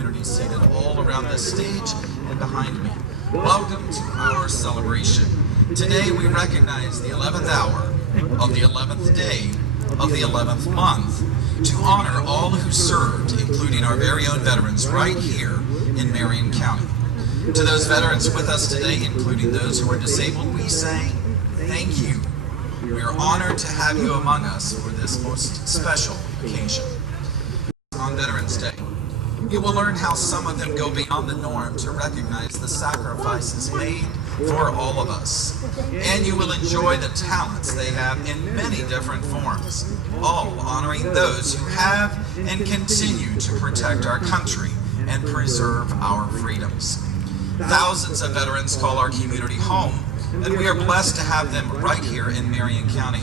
community seated all around this stage and behind me. Welcome to our celebration. Today we recognize the 11th hour of the 11th day of the 11th month to honor all who served, including our very own veterans right here in Marion County. To those veterans with us today, including those who are disabled, we say thank you. We are honored to have you among us for this most special occasion. On Veterans Day, you will learn how some of them go beyond the norm to recognize the sacrifices made for all of us. And you will enjoy the talents they have in many different forms, all honoring those who have and continue to protect our country and preserve our freedoms. Thousands of veterans call our community home, and we are blessed to have them right here in Marion County.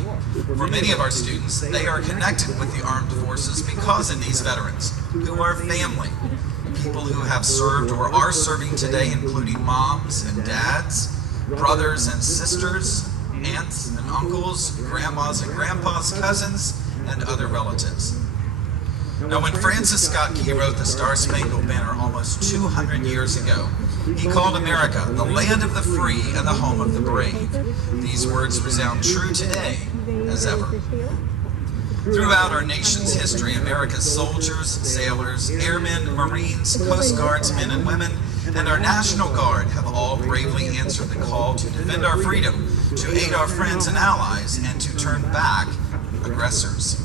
For many of our students, they are connected with the armed forces because of these veterans, who are family, people who have served or are serving today, including moms and dads, brothers and sisters, aunts and uncles, grandmas and grandpas, cousins, and other relatives. Now, when Francis Scott Key wrote the Star-Spangled Banner almost 200 years ago, he called America the land of the free and the home of the brave. These words resound true today as ever. Throughout our nation's history, America's soldiers, sailors, airmen, Marines, Coast Guardsmen and women, and our National Guard have all bravely answered the call to defend our freedom, to aid our friends and allies, and to turn back aggressors.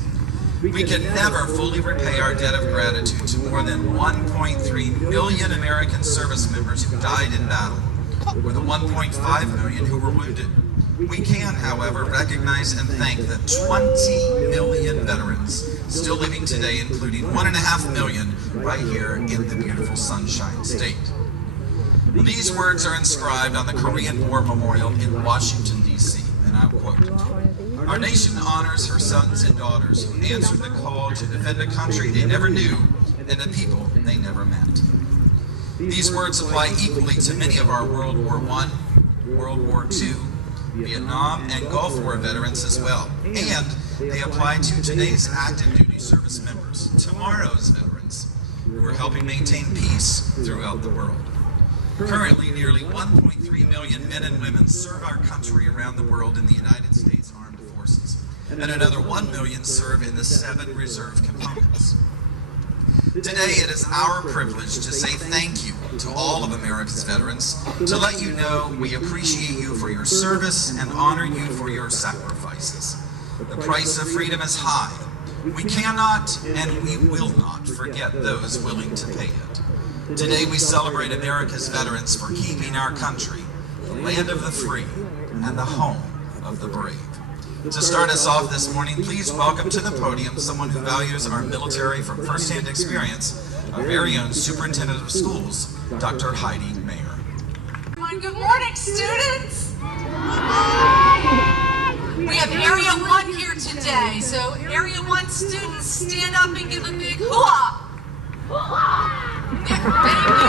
We can never fully repay our debt of gratitude to more than 1.3 million American service members who died in battle, or the 1.5 million who were wounded. We can, however, recognize and thank the 20 million veterans still living today, including 1.5 million right here in the beautiful Sunshine State. These words are inscribed on the Korean War Memorial in Washington, D.C., and I'll quote, "Our nation honors her sons and daughters who answered the call to defend a country they never knew and a people they never met." These words apply equally to many of our World War I, World War II, Vietnam, and Gulf War veterans as well. And they apply to today's active duty service members, tomorrow's veterans, who are helping maintain peace throughout the world. Currently, nearly 1.3 million men and women serve our country around the world in the United States Armed Forces, and another 1 million serve in the 7 reserve components. Today, it is our privilege to say thank you to all of America's veterans, to let you know we appreciate you for your service and honor you for your sacrifices. The price of freedom is high. We cannot and we will not forget those willing to pay it. Today we celebrate America's veterans for keeping our country the land of the free and the home of the brave. To start us off this morning, please welcome to the podium someone who values our military from firsthand experience, our very own Superintendent of Schools, Dr. Heidi Mayer. Good morning, students! We have Area 1 here today, so Area 1 students, stand up and give a big hoo-ah! Thank you.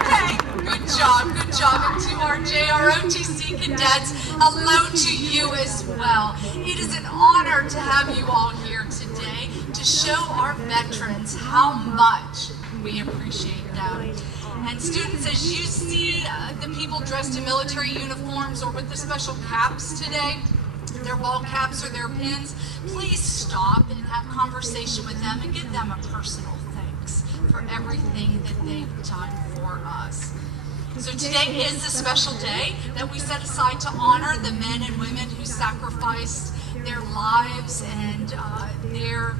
Okay. Good job. Good job. And to our JROTC cadets, hello to you as well. It is an honor to have you all here today to show our veterans how much we appreciate them. And students, as you see the people dressed in military uniforms or with the special caps today, their ball caps or their pins, please stop and have conversation with them and give them a personal thanks for everything that they've done for us. So today is a special day that we set aside to honor the men and women who sacrificed their lives and their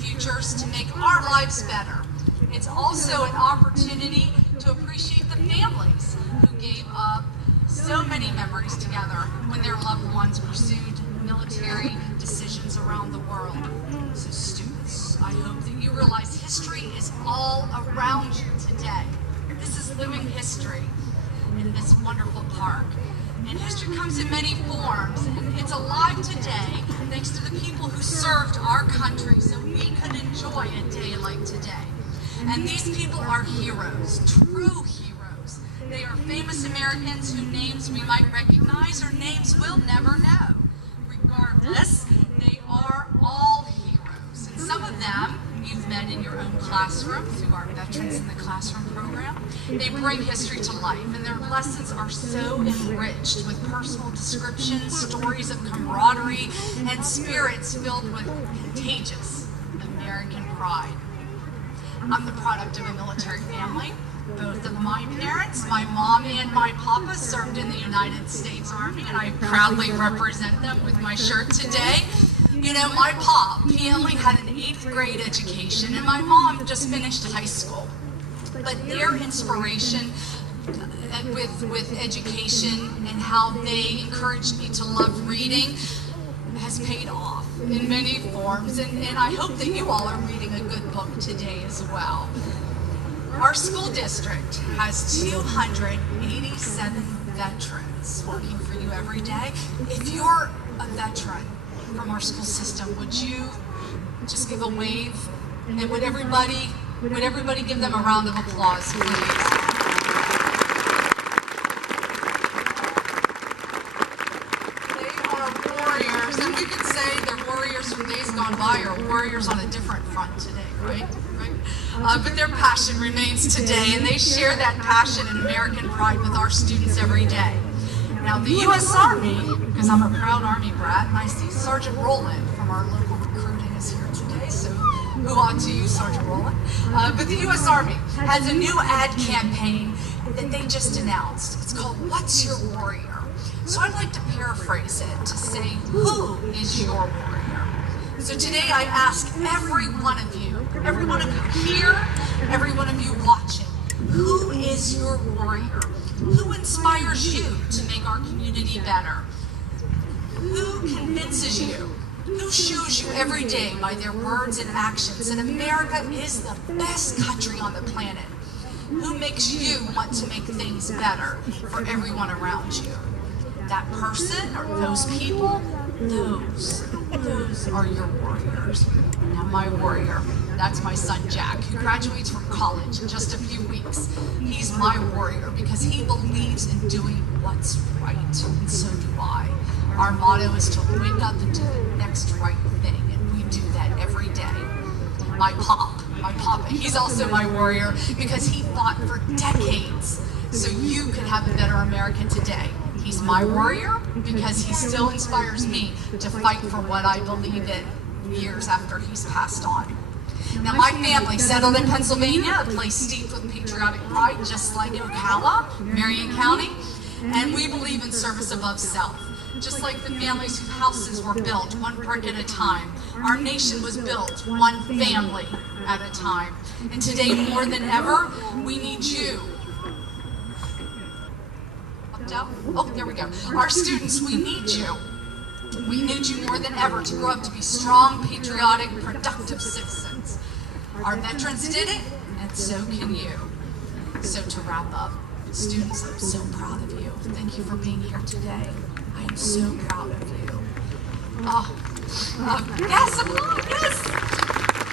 futures to make our lives better. It's also an opportunity to appreciate the families who gave up so many memories together when their loved ones pursued military decisions around the world. So students, I hope that you realize history is all around you today. This is living history in this wonderful park. And history comes in many forms, and it's alive today thanks to the people who served our country so we could enjoy a day like today. And these people are heroes, true heroes. They are famous Americans whose names we might recognize or names we'll never know. Regardless, they are all heroes. And some of them you've met in your own classroom through our Veterans in the Classroom program. They bring history to life, and their lessons are so enriched with personal descriptions, stories of camaraderie, and spirits filled with contagious American pride. I'm the product of a military family. Both of my parents, my mom and my papa, served in the United States Army, and I proudly represent them with my shirt today. You know, my pop, he only had an 8th grade education, and my mom just finished high school. But their inspiration with education and how they encouraged me to love reading has paid off in many forms, and I hope that you all are reading a good book today as well. Our school district has 287 veterans working for you every day. If you're a veteran from our school system, would you just give a wave? And would everybody give them a round of applause, please? They are warriors, and we could say they're warriors from days gone by or warriors on a different front today, right? But their passion remains today, and they share that passion and American pride with our students every day. Now, the U.S. Army, because I'm a proud Army brat, and I see Sergeant Rowland from our local recruiting is here today, so who ought to you, Sergeant Rowland? But the U.S. Army has a new ad campaign that they just announced. It's called What's Your Warrior? So I'd like to paraphrase it to say, who is your warrior? So today I ask every one of you here, every one of you watching, who is your warrior? Who inspires you to make our community better? Who convinces you? Who shows you every day by their words and actions that America is the best country on the planet? Who makes you want to make things better for everyone around you? That person or those people, those are your warriors. Now my warrior, that's my son Jack, who graduates from college in just a few weeks. He's my warrior because he believes in doing what's right, and so do I. Our motto is to wake up and do the next right thing, and we do that every day. My papa, he's also my warrior because he fought for decades so you could have a better America today. He's my warrior because he still inspires me to fight for what I believe in years after he's passed on. Now my family settled in Pennsylvania, a place steeped with patriotic pride, just like Ocala, Marion County, and we believe in service above self. Just like the families whose houses were built one brick at a time, our nation was built one family at a time. And today more than ever, we need you. Oh, there we go. Our students, we need you. We need you more than ever to grow up to be strong, patriotic, productive citizens. Our veterans did it, and so can you. So to wrap up, students, I'm so proud of you. Thank you for being here today. I am so proud of you. Yes, applause, yes!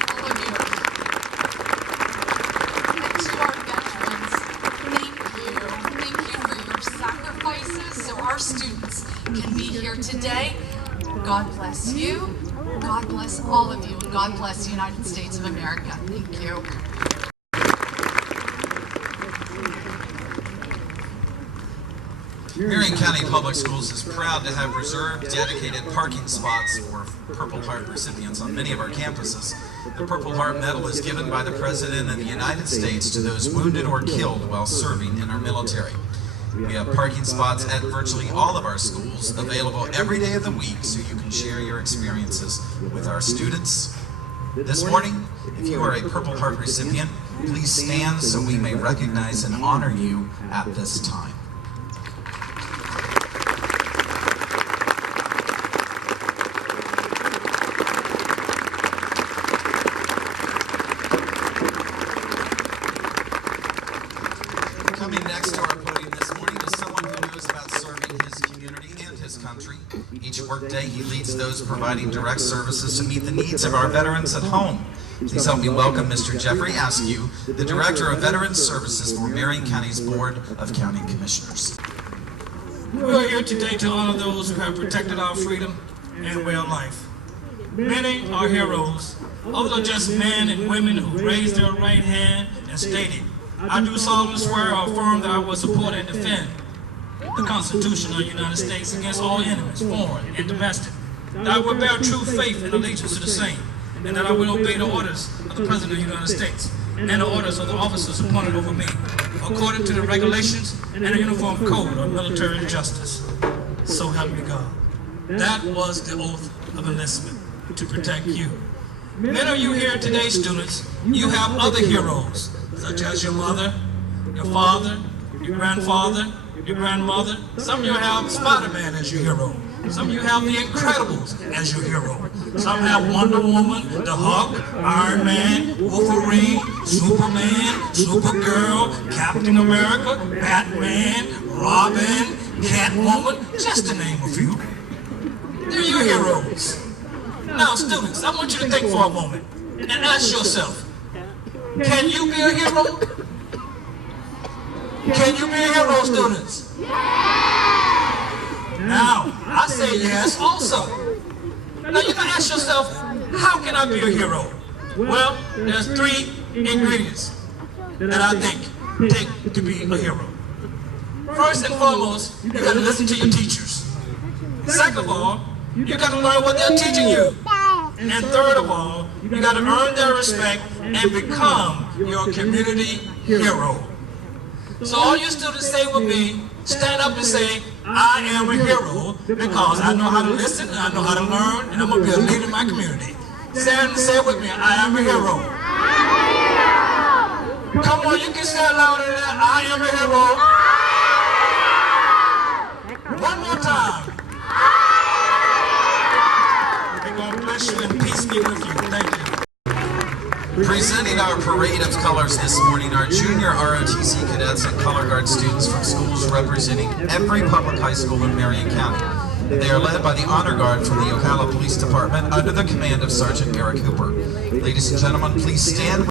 All of you. And to our veterans, thank you for your sacrifices so our students can be here today. God bless you, God bless all of you, and God bless the United States of America. Thank you. Marion County Public Schools is proud to have reserved dedicated parking spots for Purple Heart recipients on many of our campuses. The Purple Heart Medal is given by the President of the United States to those wounded or killed while serving in our military. We have parking spots at virtually all of our schools available every day of the week so you can share your experiences with our students. This morning, if you are a Purple Heart recipient, please stand so we may recognize and honor you at this time. Coming next to our podium this morning is someone who knows about serving his community and his country. Each workday he leads those providing direct services to meet the needs of our veterans at home. Please help me welcome Mr. Jeffrey Askew, the Director of Veterans Services for Marion County's Board of County Commissioners. We are here today to honor those who have protected our freedom and way of life. Many are heroes. Others are just men and women who raised their right hand and stated, "I do solemnly swear or affirm that I will support and defend the Constitution of the United States against all enemies, foreign and domestic. That I will bear true faith and allegiance to the same, and that I will obey the orders of the President of the United States and the orders of the officers appointed over me, according to the regulations and the Uniform Code of Military Justice. So help me God." That was the oath of enlistment to protect you. Many of you here today, students, you have other heroes, such as your mother, your father, your grandfather, your grandmother. Some of you have Spider-Man as your hero. Some of you have the Incredibles as your hero. Some have Wonder Woman, the Hulk, Iron Man, Wolverine, Superman, Supergirl, Captain America, Batman, Robin, Catwoman, just to name a few. They're your heroes. Now, students, I want you to think for a moment and ask yourself, can you be a hero? Can you be a hero, students? Now, I say yes also. Now, you can ask yourself, how can I be a hero? Well, there's 3 ingredients that I think take to be a hero. First and foremost, you got to listen to your teachers. Second of all, you got to learn what they're teaching you. And third of all, you got to earn their respect and become your community hero. So all you students say with me, stand up and say, "I am a hero because I know how to listen, and I know how to learn, and I'm going to be a leader in my community." Say it with me, "I am a hero." Come on, you can say it louder than that. "I am a hero." One more time. May God bless you and peace be with you. Thank you. Presenting our parade of colors this morning, our junior ROTC cadets and color guard students from schools representing every public high school in Marion County. They are led by the Honor Guard from the Ocala Police Department under the command of Sergeant Eric Hooper. Ladies and gentlemen, please stand.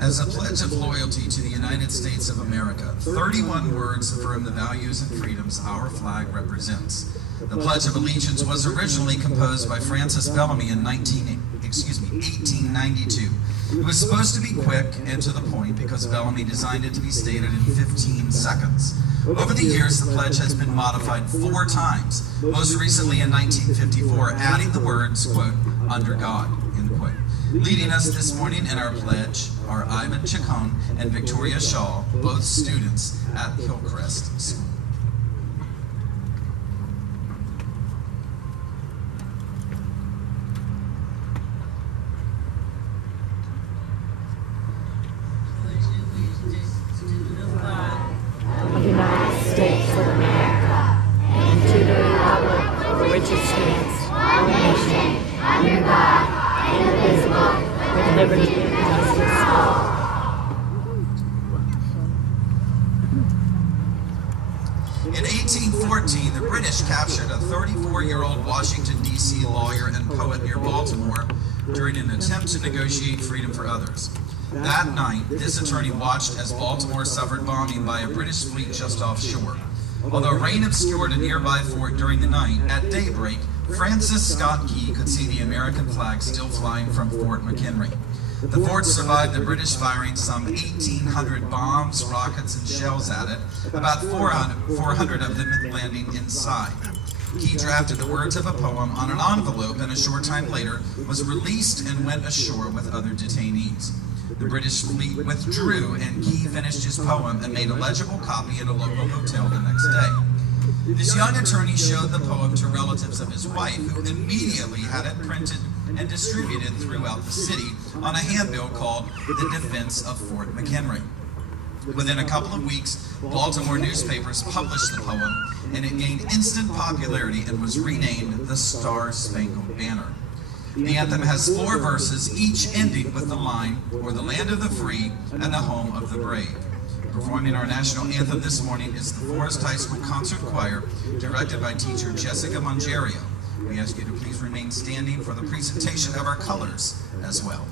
As a pledge of loyalty to the United States of America, 31 words affirm the values and freedoms our flag represents. The Pledge of Allegiance was originally composed by Francis Bellamy in 1892. It was supposed to be quick and to the point because Bellamy designed it to be stated in 15 seconds. Over the years, the pledge has been modified 4 times, most recently in 1954, adding the words, quote, "under God," end quote. Leading us this morning in our pledge are Ivan Chacon and Victoria Shaw, both students at Hillcrest School. United States of America, and to the republic for which it stands, one nation, under God, indivisible, with liberty and justice for all. In 1814, the British captured a 34-year-old Washington, D.C. lawyer and poet near Baltimore during an attempt to negotiate freedom for others. That night, this attorney watched as Baltimore suffered bombing by a British fleet just offshore. Although rain obscured a nearby fort during the night, at daybreak, Francis Scott Key could see the American flag still flying from Fort McHenry. The fort survived the British firing some 1,800 bombs, rockets, and shells at it, about 400 of them landing inside. He drafted the words of a poem on an envelope and a short time later was released and went ashore with other detainees. The British fleet withdrew and Key finished his poem and made a legible copy in a local hotel the next day. This young attorney showed the poem to relatives of his wife, who immediately had it printed and distributed throughout the city on a handbill called The Defense of Fort McHenry. Within a couple of weeks, Baltimore newspapers published the poem, and it gained instant popularity and was renamed the Star-Spangled Banner. The anthem has 4 verses, each ending with the line, "O'er the land of the free and the home of the brave." Performing our national anthem this morning is the Forest High School Concert Choir, directed by teacher Jessica Mongerio. We ask you to please remain standing for the presentation of our colors as well.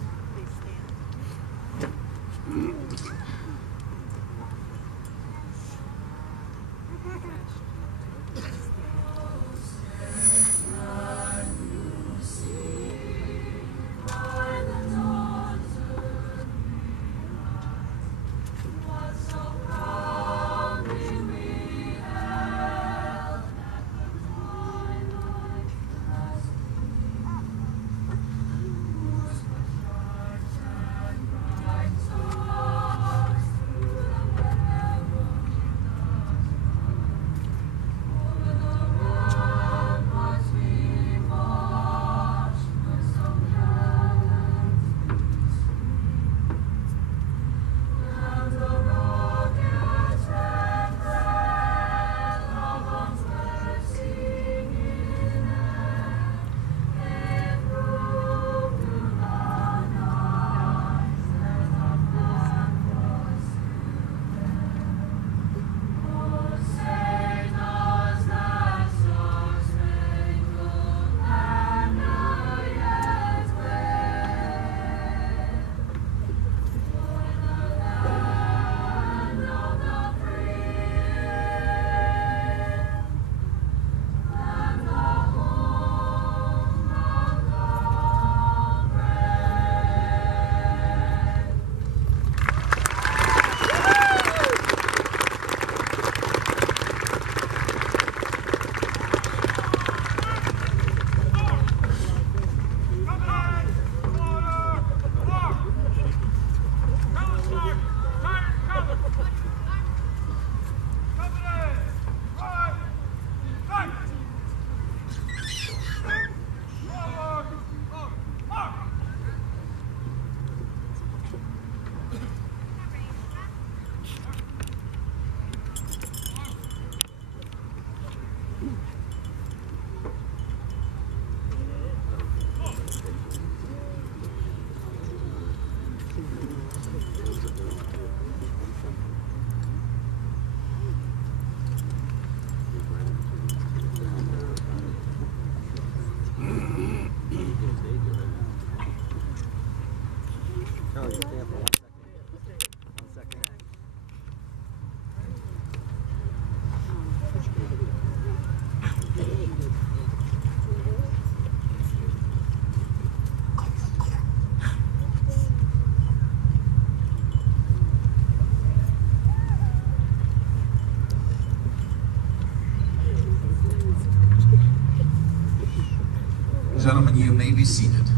Gentlemen, you may be seated.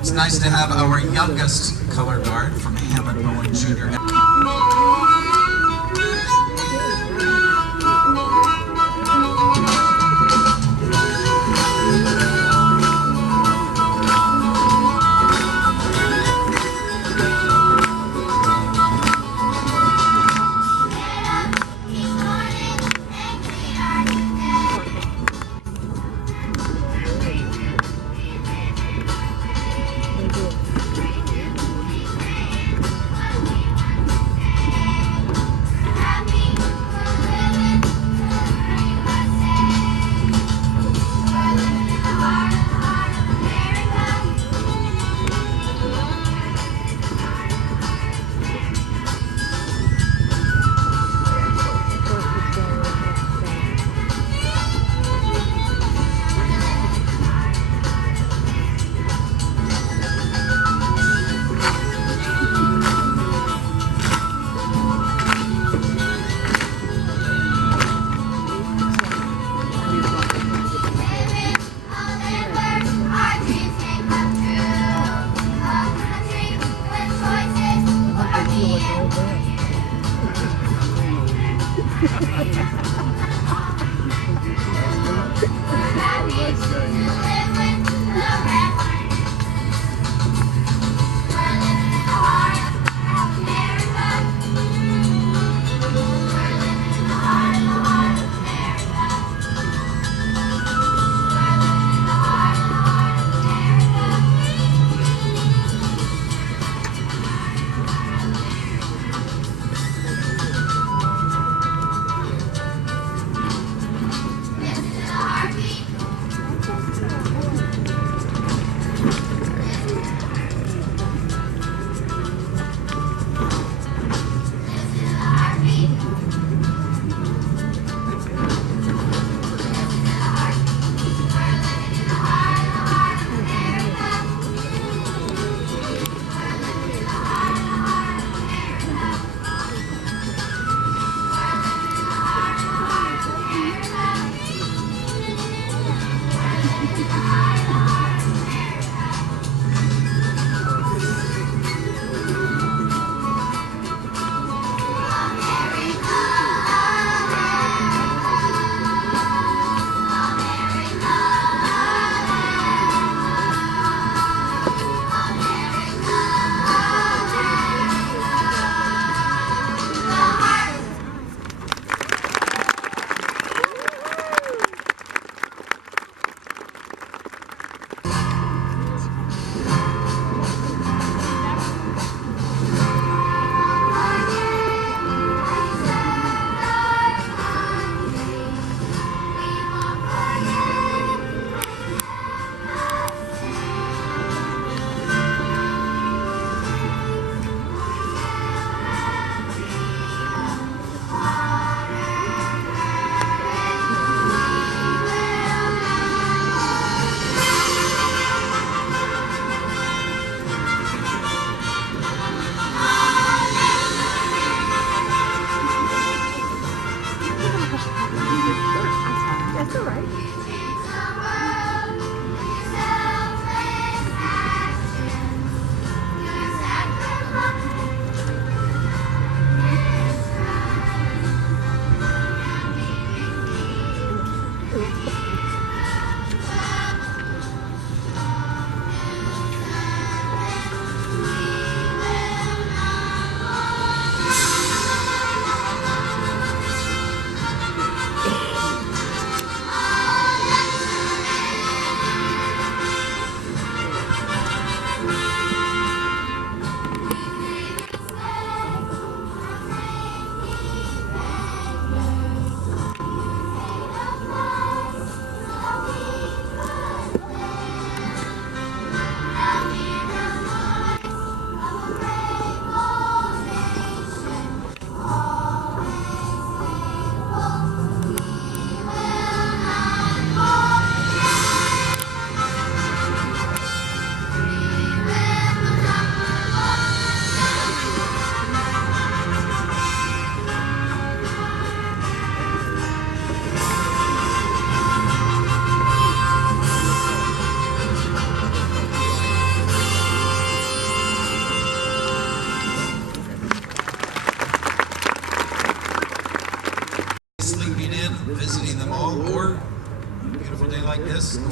It's nice to have our youngest color guard from Hammond Bowen Jr.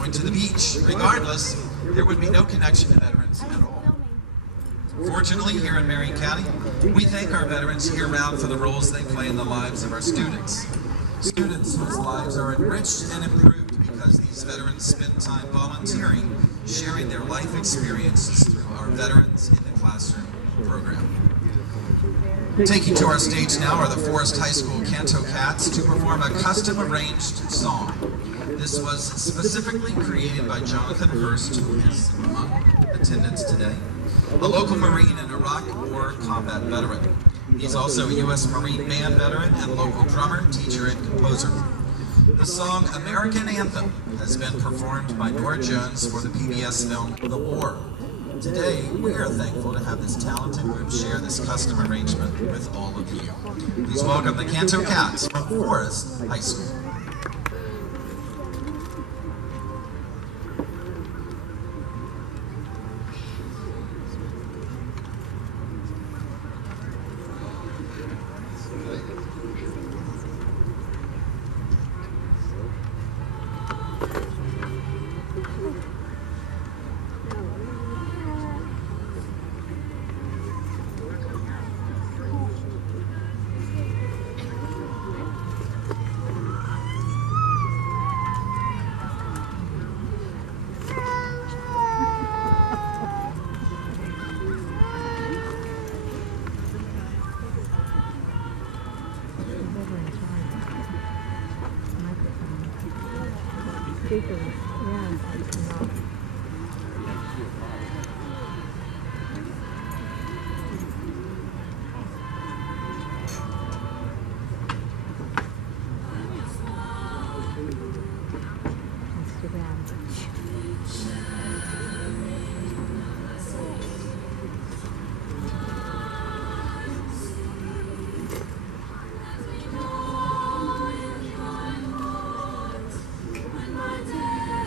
going to the beach. Regardless, there would be no connection to veterans at all. Fortunately, here in Marion County, we thank our veterans year-round for the roles they play in the lives of our students. Students whose lives are enriched and improved because these veterans spend time volunteering, sharing their life experiences through our Veterans in the Classroom program. Taking to our stage now are the Forest High School Canto Cats to perform a custom-arranged song. This was specifically created by Jonathan Hurst, who is among attendance today, a local Marine and Iraq War combat veteran. He's also a U.S. Marine Band veteran and local drummer, teacher, and composer. The song American Anthem has been performed by Nora Jones for the PBS film The War. Today, we are thankful to have this talented group share this custom arrangement with all of you. Please welcome the Canto Cats from Forest High School. When my day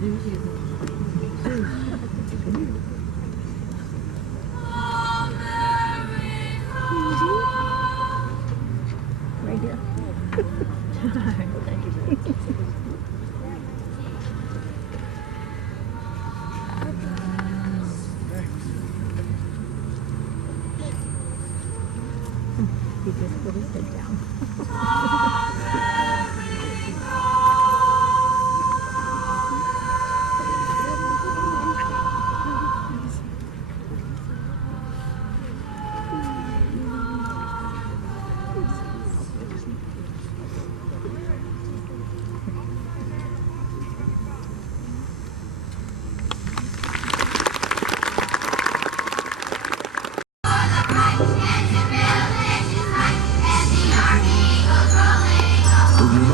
Right here. Thank you. He just put his head down.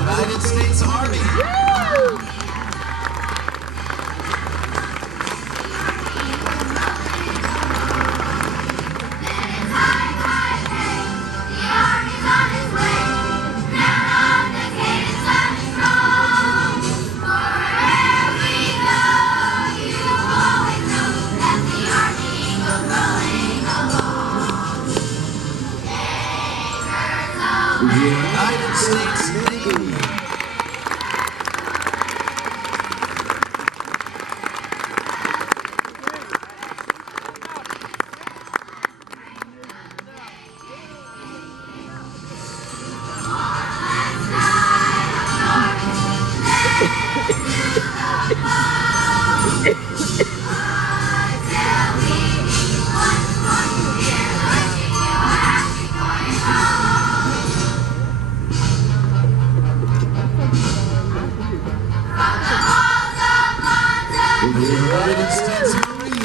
United States Army. United States Navy. United States Marines.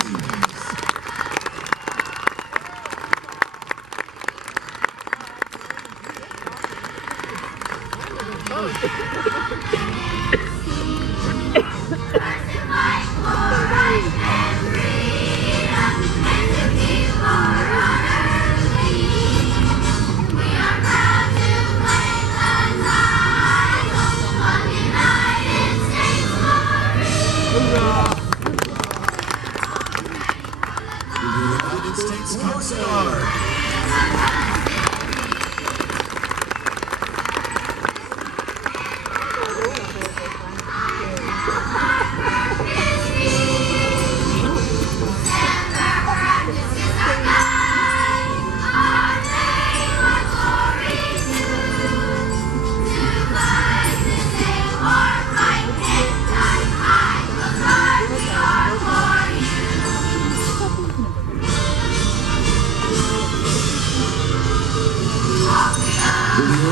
United States Coast Guard.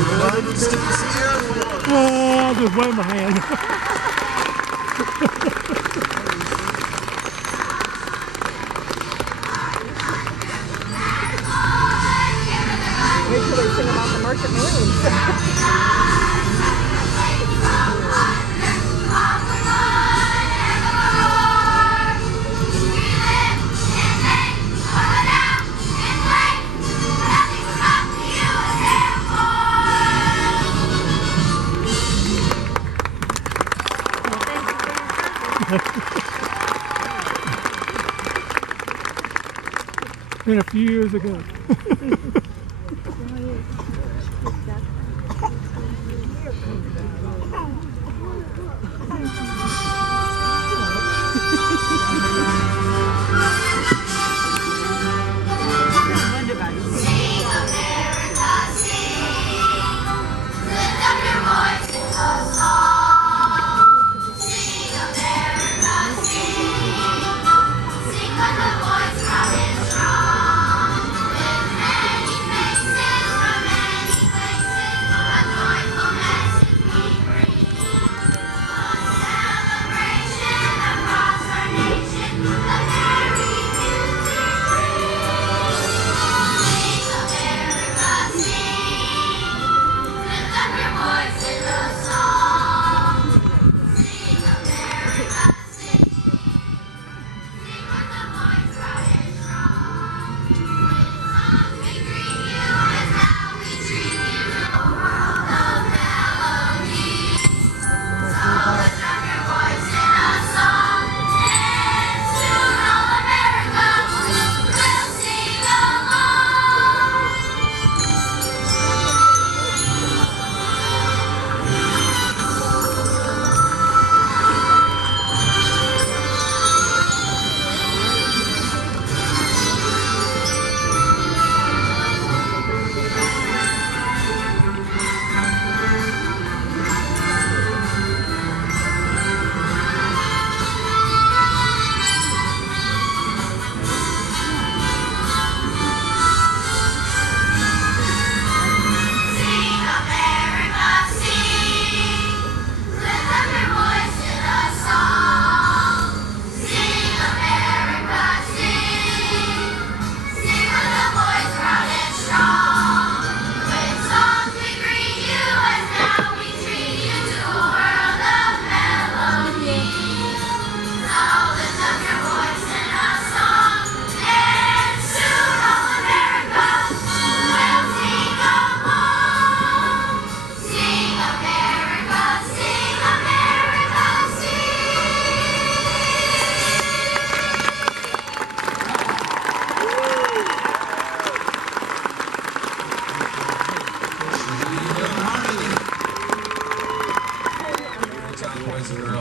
United States Air Force. Oh, I just waved my hand. Wait till they sing about the Merchant Marines. Been a few years ago.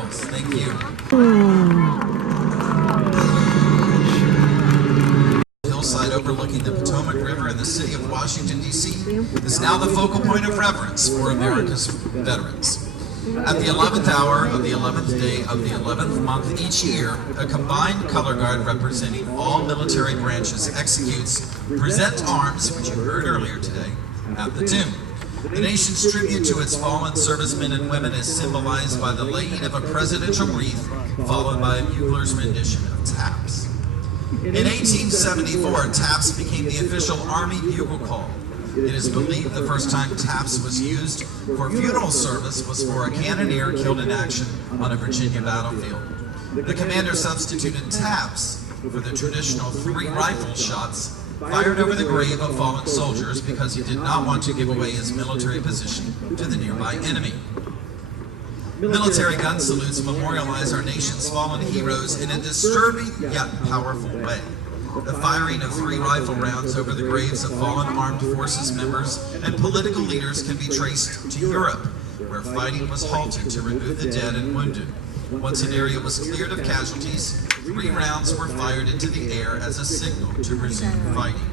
girls. Thank you. Hillside overlooking the Potomac River in the city of Washington, D.C. is now the focal point of reverence for America's veterans. At the 11th hour of the 11th day of the 11th month each year, a combined color guard representing all military branches executes Present Arms, which you heard earlier today, at the tomb. The nation's tribute to its fallen servicemen and women is symbolized by the laying of a presidential wreath, followed by a bugler's rendition of taps. In 1874, taps became the official Army bugle call. It is believed the first time taps was used for funeral service was for a cannoneer killed in action on a Virginia battlefield. The commander substituted taps for the traditional 3 rifle shots fired over the grave of fallen soldiers because he did not want to give away his military position to the nearby enemy. Military gun salutes memorialize our nation's fallen heroes in a disturbing yet powerful way. The firing of 3 rifle rounds over the graves of fallen armed forces members and political leaders can be traced to Europe, where fighting was halted to remove the dead and wounded. Once an area was cleared of casualties, 3 rounds were fired into the air as a signal to resume fighting.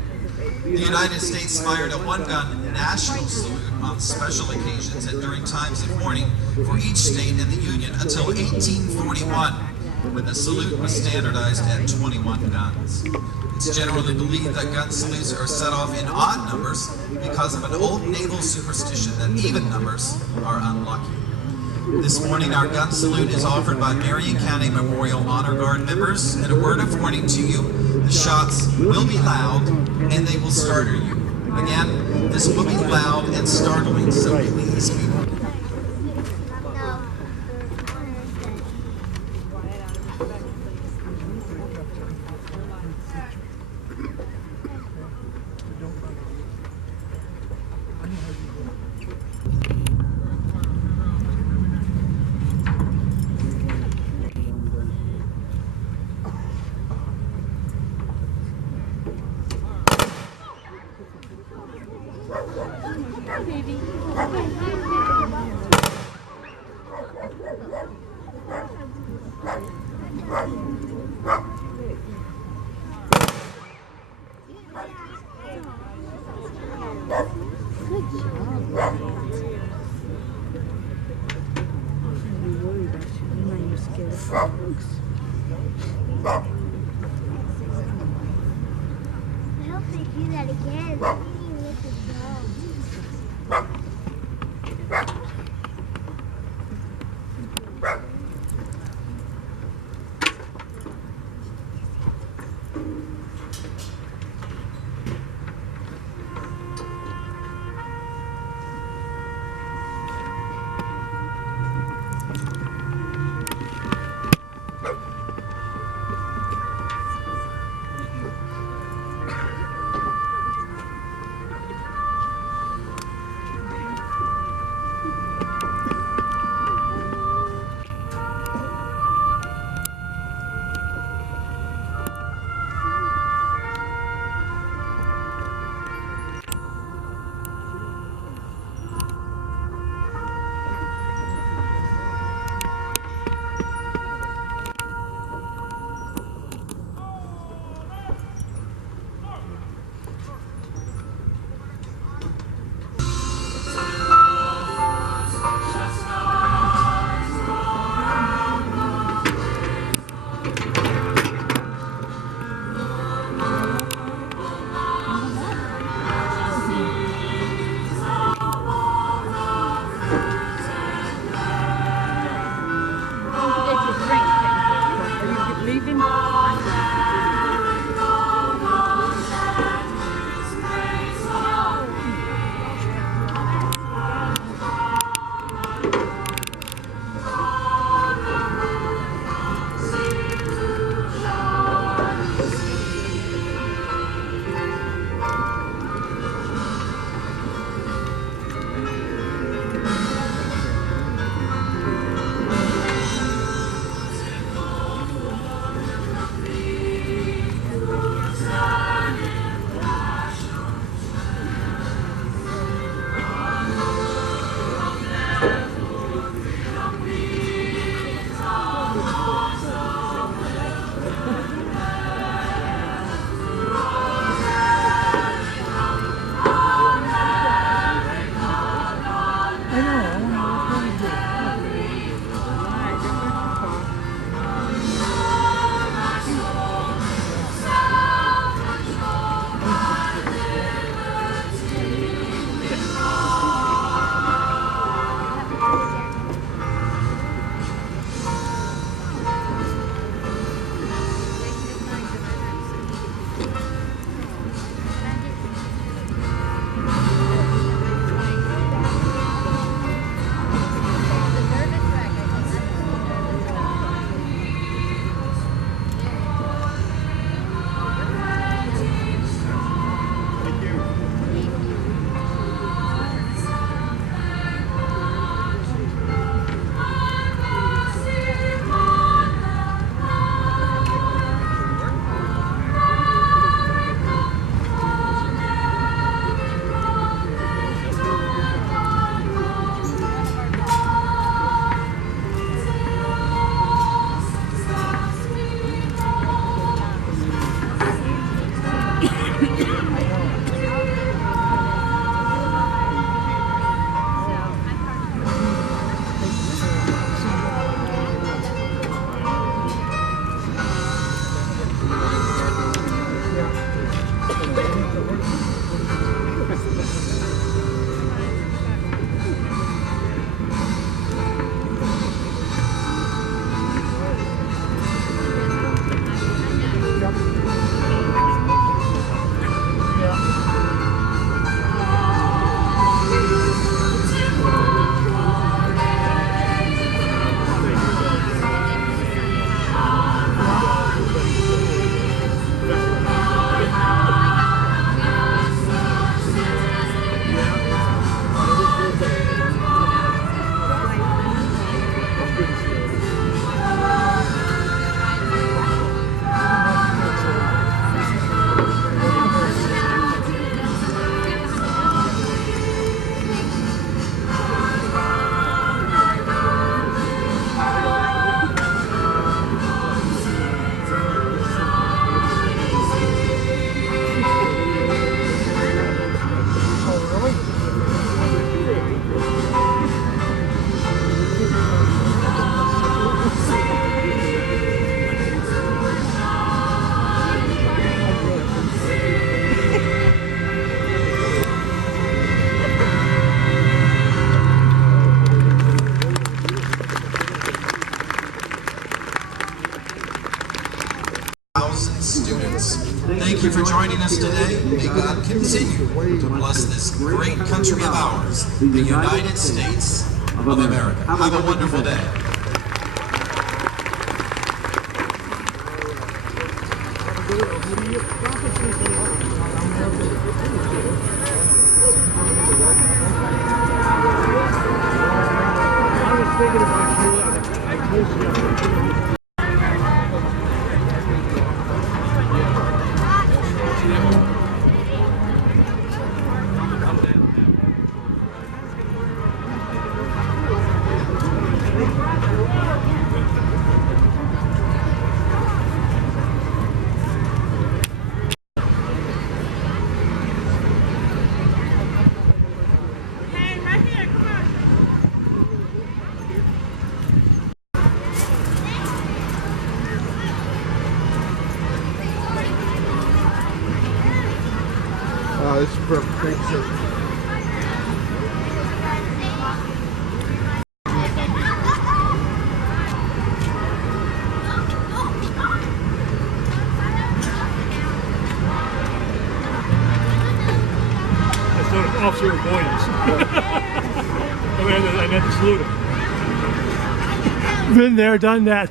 The United States fired a 1-gun national salute on special occasions and during times of mourning for each state in the Union until 1841, when the salute was standardized at 21 guns. It's generally believed that gun salutes are set off in odd numbers because of an old naval superstition that even numbers are unlucky. This morning, our gun salute is offered by Marion County Memorial Honor Guard members, and a word of warning to you, the shots will be loud and they will startle you. Again, this will be loud and startling, so please be warned. I hope they do that again. students. Thank you for joining us today. May God continue to bless this great country of ours, the United States of America. Have a wonderful day. This is perfect. Thank you, sir. That's sort of officer avoidance. I meant to salute him. Been there, done that.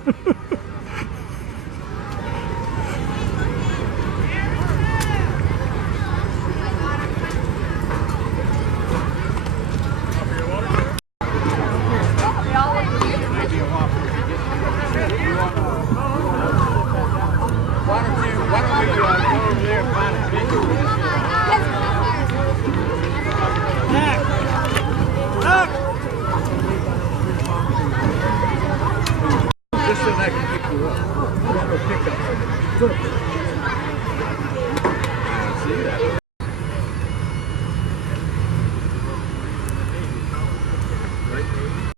Just so that I can pick you up. Pick up.